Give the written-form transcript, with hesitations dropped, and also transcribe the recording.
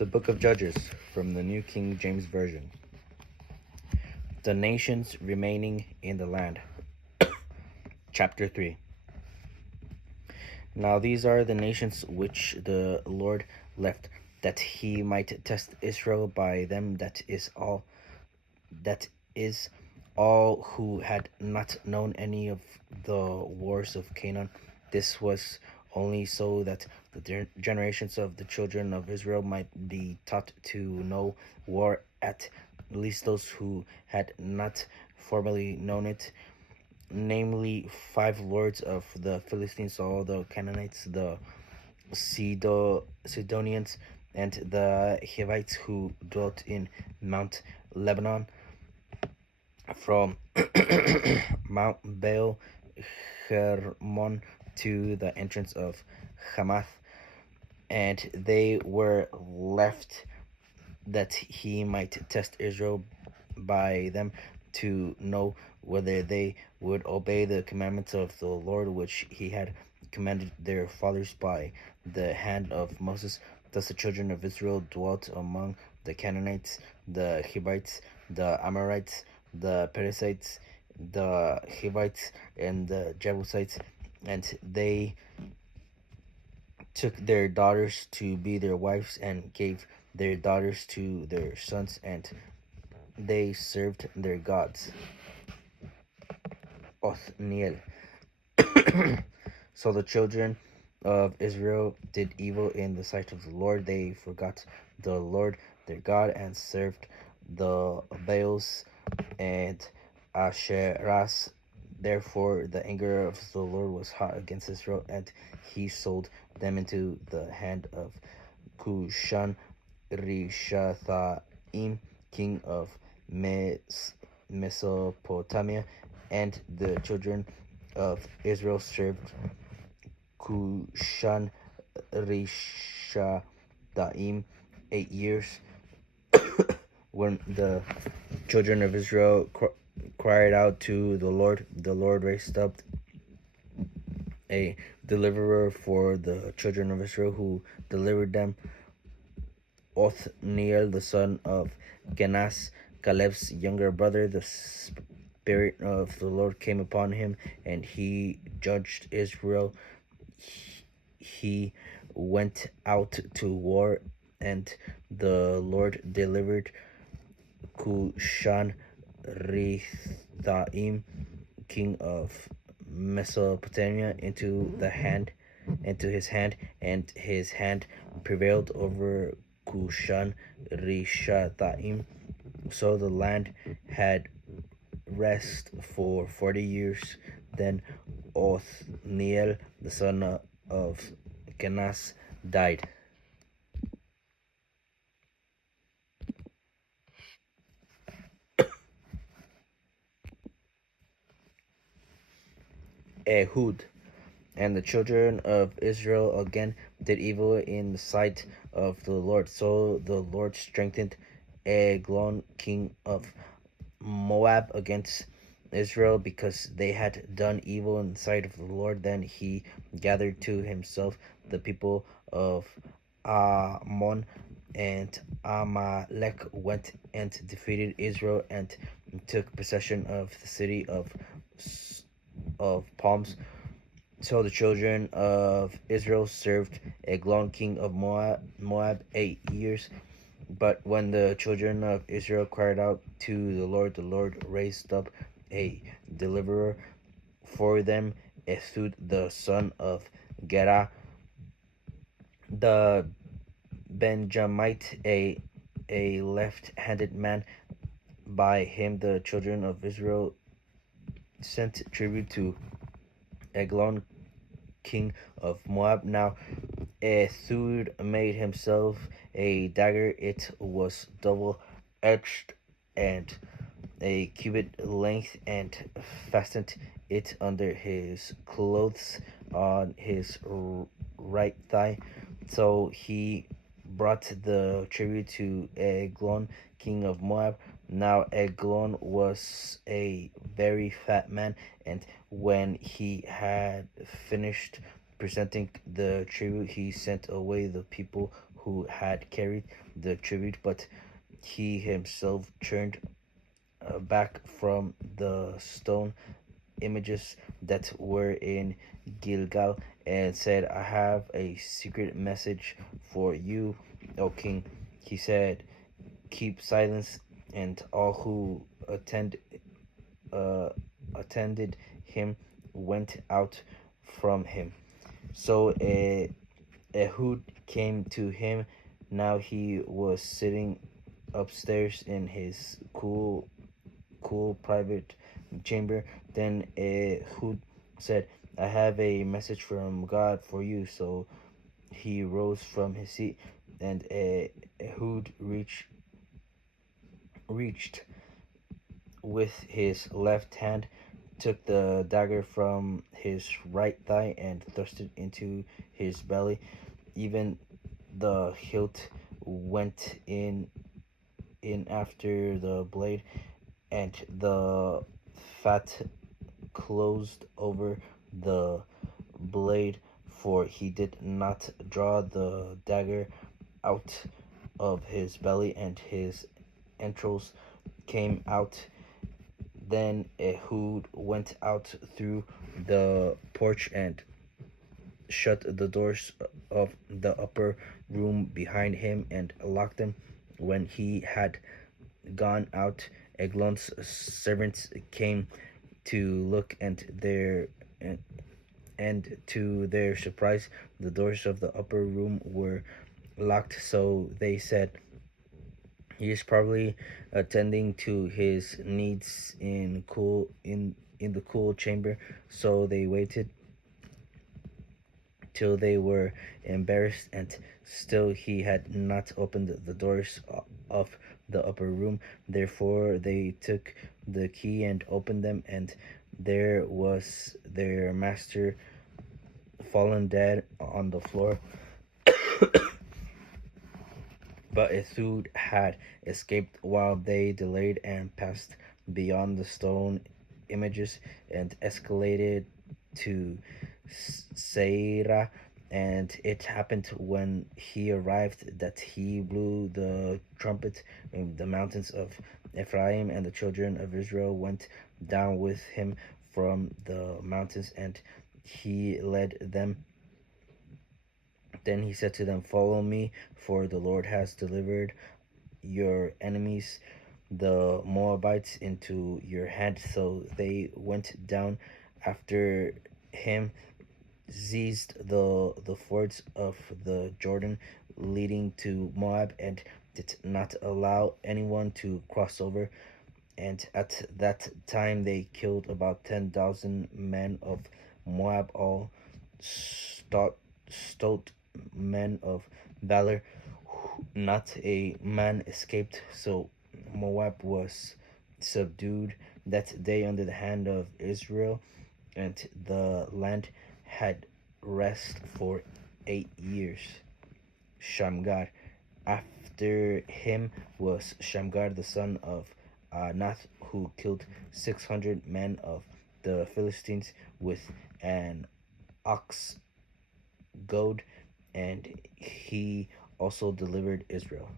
The Book of Judges from the New King James Version. The nations remaining in the land. Chapter 3. Now these are the nations which the Lord left, that he might test Israel by them. That is all who had not known any of the wars of Canaan. This was only so that the generations of the children of Israel might be taught to know war, at least those who had not formerly known it, namely 5 lords of the Philistines, all the Canaanites, the Sidonians, and the Hivites who dwelt in Mount Lebanon, from Mount Baal Hermon to the entrance of Hamath. And they were left that he might test Israel by them, to know whether they would obey the commandments of the Lord, which he had commanded their fathers by the hand of Moses. Thus the children of Israel dwelt among the Canaanites, the Hivites, the Amorites, the Perizzites, the Hivites, and the Jebusites, and they took their daughters to be their wives, and gave their daughters to their sons, and they served their gods. Othniel. So the children of Israel did evil in the sight of the Lord. They forgot the Lord their God, and served the Baals and Asherahs. Therefore the anger of the Lord was hot against Israel, and he sold them into the hand of Cushan Rishathaim, king of Mesopotamia, and the children of Israel served Cushan Rishathaim 8 years. When the children of Israel cried out to the Lord raised up a deliverer for the children of Israel, who delivered them. Othniel, the son of Kenaz, Caleb's younger brother. The Spirit of the Lord came upon him, and he judged Israel. He went out to war, and the Lord delivered Cushan Rishathaim, king of Mesopotamia, into his hand, and his hand prevailed over Cushan Rishathaim. So the land had rest for 40 years. Then Othniel, the son of Kenaz, died. Ehud. And the children of Israel again did evil in the sight of the Lord. So the Lord strengthened Eglon, king of Moab, against Israel, because they had done evil in the sight of the Lord. Then he gathered to himself the people of Ammon, and Amalek went and defeated Israel, and took possession of the city of palms. So the children of Israel served Eglon, king of Moab 8 years. But when the children of Israel cried out to the Lord raised up a deliverer for them, Ehud, the son of Gera, the Benjamite, a left-handed man. By him the children of Israel sent tribute to Eglon, king of Moab. Now Ehud made himself a dagger. It was double-edged and a cubit length, and fastened it under his clothes on his right thigh. So he brought the tribute to Eglon, king of Moab. Now Eglon was a very fat man, and when he had finished presenting the tribute, he sent away the people who had carried the tribute, but he himself turned back from the stone images that were in Gilgal and said, I have a secret message for you, O king. He said, keep silence, and all who uh, attended him went out from him. So Ehud came to him. Now he was sitting upstairs in his cool private chamber. Then Ehud said, I have a message from God for you. So he rose from his seat, and Ehud reached with his left hand, took the dagger from his right thigh, and thrust it into his belly. Even the hilt went in after the blade, and the fat closed over the blade, for he did not draw the dagger out of his belly, and his entrails came out. Then Ehud went out through the porch and shut the doors of the upper room behind him and locked them. When he had gone out, Eglon's servants came to look, and to their surprise, the doors of the upper room were locked. So they said, he is probably attending to his needs in the cool chamber. So they waited till they were embarrassed, and still he had not opened the doors of the upper room. Therefore they took the key and opened them, and there was their master fallen dead on the floor. But Ethud had escaped while they delayed and passed beyond the stone images and escalated to Seira. And it happened when he arrived that he blew the trumpet in the mountains of Ephraim, and the children of Israel went down with him from the mountains, and he led them. Then he said to them, follow me, for the Lord has delivered your enemies, the Moabites, into your hand. So they went down after him, seized the fords of the Jordan leading to Moab, and did not allow anyone to cross over. And at that time they killed about 10,000 men of Moab, all stout men of valor. Not a man escaped. So Moab was subdued that day under the hand of Israel, and the land had rest for 8 years. Shamgar. After him was Shamgar the son of Nath, who killed 600 men of the Philistines with an ox goad, and he also delivered Israel.